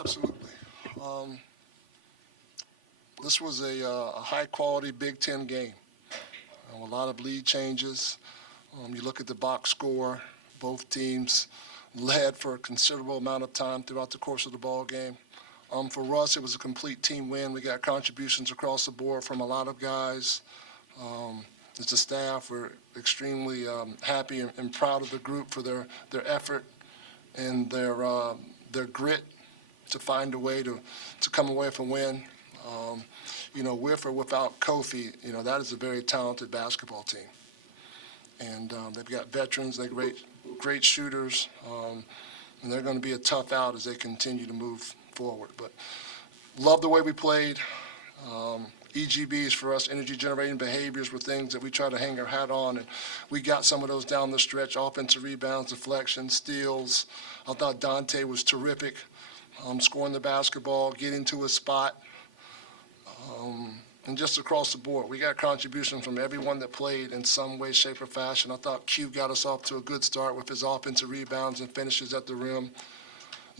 Absolutely. Um, this was a high-quality Big Ten game. A lot of lead changes. You look at the box score, both teams led for a considerable amount of time throughout the course of the ball game. For us, it was a complete team win. We got contributions across the board from a lot of guys. As a staff, we're extremely happy and proud of the group for their effort and their grit to find a way to come away with a win. With or without Kofi, that is a very talented basketball team. And they've got veterans, they're great shooters, and they're going to be a tough out as they continue to move forward. But love the way we played. EGBs for us, energy generating behaviors, were things that we try to hang our hat on, and we got some of those down the stretch. Offensive rebounds, deflections, steals. I thought Dante was terrific, scoring the basketball, getting to his spot, and just across the board. We got contributions from everyone that played in some way, shape, or fashion. I thought Q got us off to a good start with his offensive rebounds and finishes at the rim.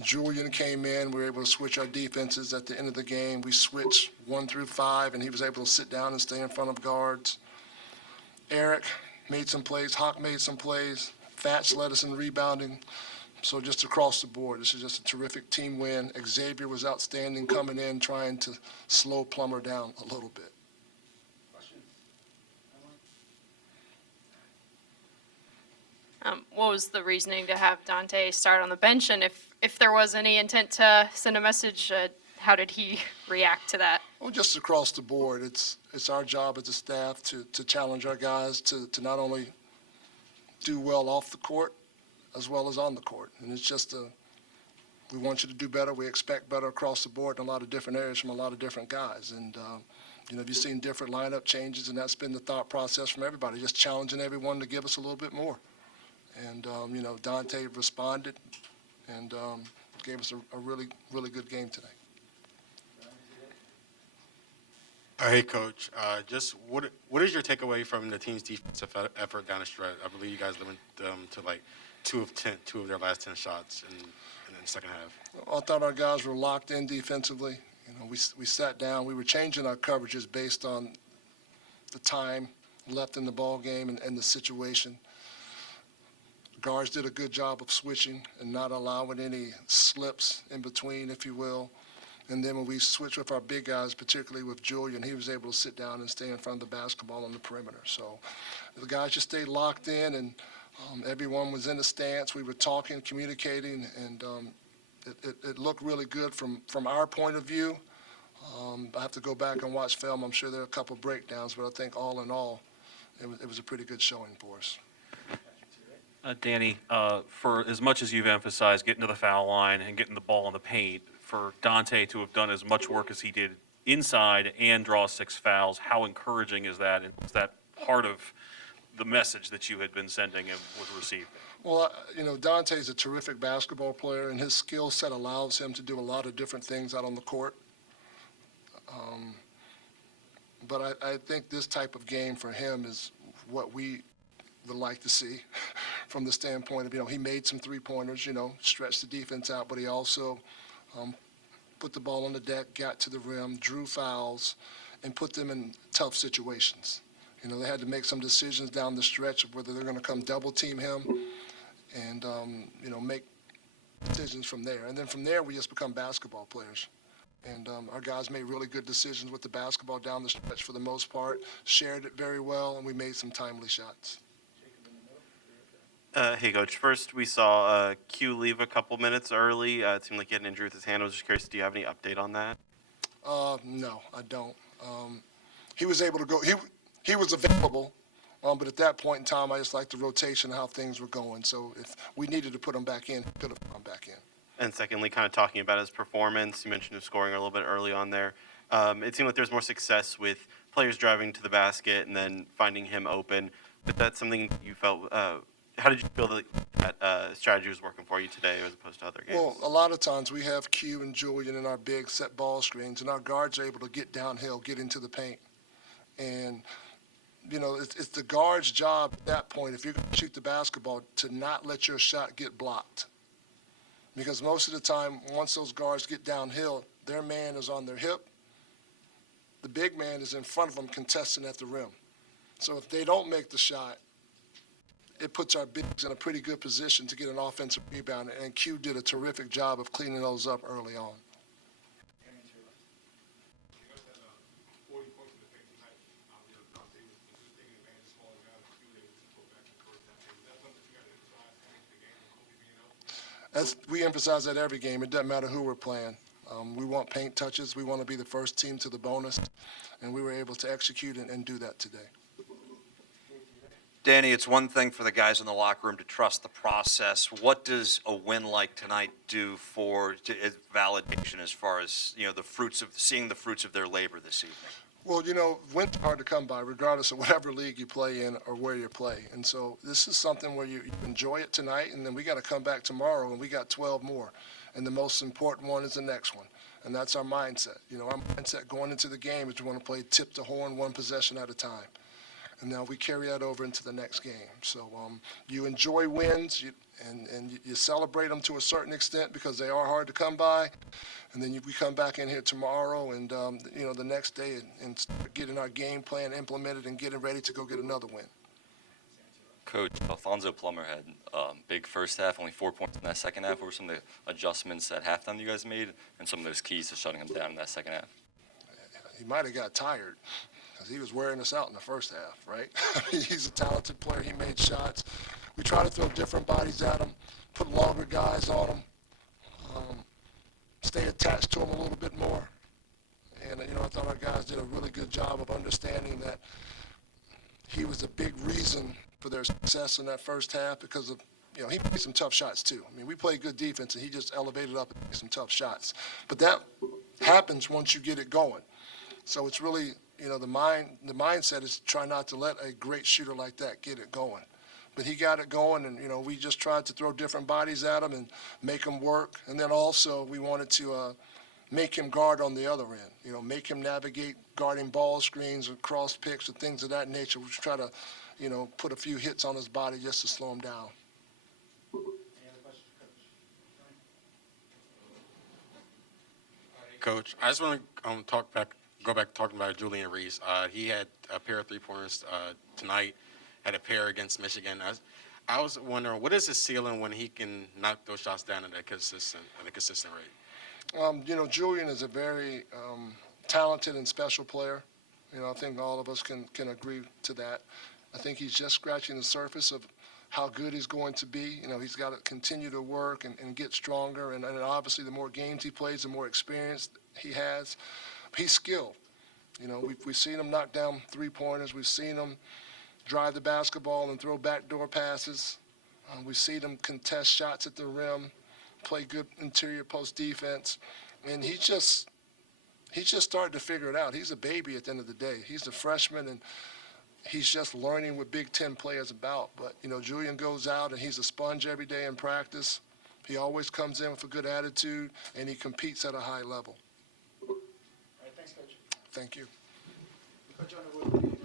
Julian came in. We were able to switch our defenses at the end of the game. We switched 1 through 5, and he was able to sit down and stay in front of guards. Eric made some plays. Hawk made some plays. Fats led us in rebounding. So just across the board, this is just a terrific team win. Xavier was outstanding coming in, trying to slow Plummer down a little bit. What was the reasoning to have Dante start on the bench, and if there was any intent to send a message, how did he react to that? Well, just across the board, it's our job as a staff to challenge our guys to not only do well off the court as well as on the court. And it's just we want you to do better. We expect better across the board in a lot of different areas from a lot of different guys. And, you've seen different lineup changes, and that's been the thought process from everybody, just challenging everyone to give us a little bit more. And, Dante responded and gave us a really, really good game today. Hey, Coach. Just what is your takeaway from the team's defensive effort down the stretch? I believe you guys limited them to like 2 of their last 10 shots in the second half. I thought our guys were locked in defensively. We sat down. We were changing our coverages based on the time left in the ball game and the situation. Guards did a good job of switching and not allowing any slips in between, if you will. And then when we switched with our big guys, particularly with Julian, he was able to sit down and stay in front of the basketball on the perimeter. So the guys just stayed locked in, and everyone was in a stance. We were talking, communicating, and it looked really good from our point of view. I have to go back and watch film. I'm sure there are a couple breakdowns, but I think all in all, it was a pretty good showing for us. Danny, for as much as you've emphasized getting to the foul line and getting the ball in the paint, for Dante to have done as much work as he did inside and draw 6 fouls, how encouraging is that? And was that part of the message that you had been sending and was received? Well, Dante's a terrific basketball player, and his skill set allows him to do a lot of different things out on the court. But I think this type of game for him is what we would like to see from the standpoint of, he made some three-pointers, stretched the defense out, but he also put the ball on the deck, got to the rim, drew fouls, and put them in tough situations. They had to make some decisions down the stretch of whether they're going to come double-team him and, make decisions from there. And then from there, we just become basketball players. And our guys made really good decisions with the basketball down the stretch for the most part, shared it very well, and we made some timely shots. Hey, Coach. First, we saw Q leave a couple minutes early. It seemed like he had an injury with his hand. I was just curious, do you have any update on that? No, I don't. He was able to go. He was available, but at that point in time, I just liked the rotation of how things were going. So if we needed to put him back in, he could have put him back in. And secondly, kind of talking about his performance, you mentioned him scoring a little bit early on there. It seemed like there was more success with players driving to the basket and then finding him open. But that's something you felt how did you feel that strategy was working for you today as opposed to other games? Well, a lot of times we have Q and Julian in our big set ball screens, and our guards are able to get downhill, get into the paint. And, it's the guard's job at that point, if you're going to shoot the basketball, to not let your shot get blocked. because most of the time, once those guards get downhill, their man is on their hip. The big man is in front of them contesting at the rim. So if they don't make the shot, it puts our bigs in a pretty good position to get an offensive rebound, and Q did a terrific job of cleaning those up early on. We emphasize that every game. It doesn't matter who we're playing. We want paint touches. We want to be the first team to the bonus, and we were able to execute and do that today. Danny, it's one thing for the guys in the locker room to trust the process. What does a win like tonight do for validation as far as, seeing the fruits of their labor this evening? Well, wins are hard to come by, regardless of whatever league you play in or where you play. And so this is something where you enjoy it tonight, and then we got to come back tomorrow, and we got 12 more. And the most important one is the next one, and that's our mindset. Our mindset going into the game is we want to play tip to horn, one possession at a time. And now we carry that over into the next game. So you enjoy wins, and you celebrate them to a certain extent because they are hard to come by. And then we come back in here tomorrow and, the next day and start getting our game plan implemented and getting ready to go get another win. Coach, Alfonso Plummer had big first half, only 4 points in that second half. What were some of the adjustments at halftime you guys made and some of those keys to shutting him down in that second half? He might have got tired because he was wearing us out in the first half, right? He's a talented player. He made shots. We try to throw different bodies at him, put longer guys on him, stay attached to him a little bit more. And, I thought our guys did a really good job of understanding that he was a big reason for their success in that first half because of, he made some tough shots too. I mean, we played good defense and he just elevated up and made some tough shots. But that happens once you get it going. So it's really, the mindset is try not to let a great shooter like that get it going. But he got it going, and, we just tried to throw different bodies at him and make him work. And then also we wanted to make him guard on the other end, make him navigate guarding ball screens or cross picks or things of that nature. We try to, put a few hits on his body just to slow him down. Coach, I just want to go back talking about Julian Reese. He had a pair of three-pointers tonight, had a pair against Michigan. I was wondering, what is his ceiling when he can knock those shots down at a consistent rate? Julian is a very talented and special player. I think all of us can agree to that. I think he's just scratching the surface of how good he's going to be. He's got to continue to work and get stronger. And obviously, the more games he plays, the more experience he has. He's skilled. We've seen him knock down three-pointers. We've seen him drive the basketball and throw backdoor passes. We've seen him contest shots at the rim, play good interior post defense. And he's just starting to figure it out. He's a baby at the end of the day. He's a freshman, and he's just learning what Big Ten play is about. But, Julian goes out, and he's a sponge every day in practice. He always comes in with a good attitude, and he competes at a high level. All right, thanks, Coach. Thank you. Coach Underwood,